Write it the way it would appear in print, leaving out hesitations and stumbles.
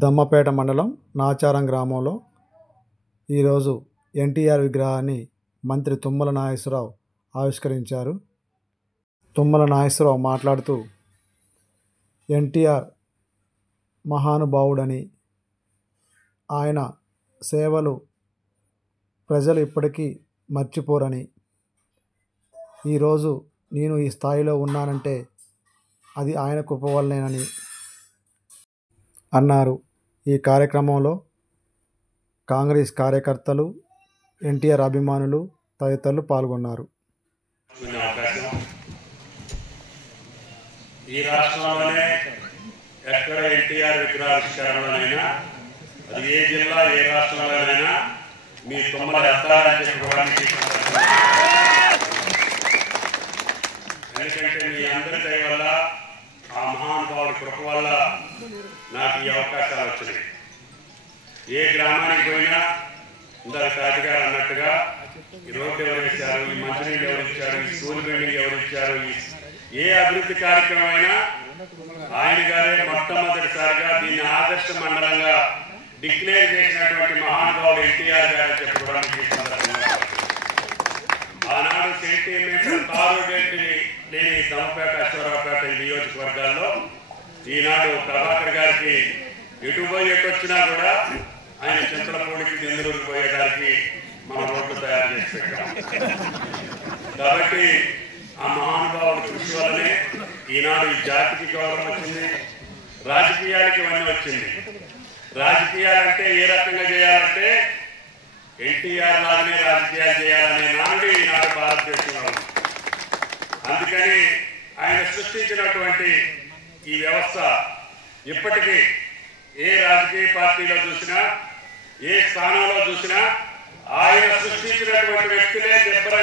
దమ్మపేట మండలం నాచారం గ్రామంలో ఈరోజు ఎన్టీఆర్ విగ్రహాన్ని మంత్రి తుమ్మల నాగేశ్వరరావు ఆవిష్కరించారు. తుమ్మల నాగేశ్వరరావు మాట్లాడుతూ ఎన్టీఆర్ మహానుభావుడని, ఆయన సేవలు ప్రజలు ఇప్పటికీ మర్చిపోరని, ఈరోజు నేను ఈ స్థాయిలో ఉన్నానంటే అది ఆయన కృప వల్లనేనని అన్నారు. ఈ కార్యక్రమంలో కాంగ్రెస్ కార్యకర్తలు, ఎన్టీఆర్ అభిమానులు తదితరులు పాల్గొన్నారు. ఈ రాష్ట్రంలోనే ఎక్కడ ఎన్టీఆర్ విగ్రహావిష్కరణలోనైనా, అది ఏ జిల్లా ఏ రాష్ట్రంలోనైనా మీ తుమ్మల ఎత్తాలని చెప్పుకోవడానికి, ఎందుకంటే మీ అందరి దయ వల్ల, ఆ మహానుభావుడి కృప వల్ల నాకు ఈ అవకాశాలు వచ్చినాయి. ఏ గ్రామానికి పోయినా ఇందాక తాతిగారు అన్నట్టుగా ఈ రోడ్డు ఎవరు ఇచ్చారు, ఈ మంచినీళ్ళు ఎవరు ఇచ్చారు, ఈ స్కూల్ బిల్డింగ్ ఎవరు ఇచ్చారు, ఏ అభివృద్ధి కార్యక్రమం అయినా ఆయన గారే మొట్టమొదటిసారిగా దీన్ని ఆదర్శ మండలంగా డిక్లేర్ చేసినటువంటి మహానుభావుడు ఎన్టీఆర్ గారు చెప్పుకోవడానికి ఆనాడు సెంటీమీటర్ తారుగేటి లేని దమ్మపేట, అశ్వరావుపేట నియోజకవర్గాల్లో ఈనాడు ప్రభాకర్ గారికి ఎటు పోయి ఎటు వచ్చినా కూడా ఆయన చింతలపూడికి దెందులూరుకి పోయేదానికి మన రోడ్లు తయారు చేసి పెట్టాం. కాబట్టి ఆ మహానుభావుడు కృషి వల్లనే ఈనాడు ఈ జాతికి గౌరవం వచ్చింది, రాజకీయాలకి ఇవన్నీ వచ్చింది. రాజకీయాలంటే ఏ రకంగా చేయాలంటే ఎన్టీఆర్ లాగానే రాజకీయాలు చేయాలనే నానుడి ఈనాడు భారతదేశంలో ఉంది. అందుకని ఆయన సృష్టించినటువంటి ఈ వ్యవస్థ ఇప్పటికీ ఏ రాజకీయ పార్టీలో చూసినా, ఏ స్థానంలో చూసినా ఆయన సృష్టించినటువంటి వ్యక్తులే నిబ్బరంగా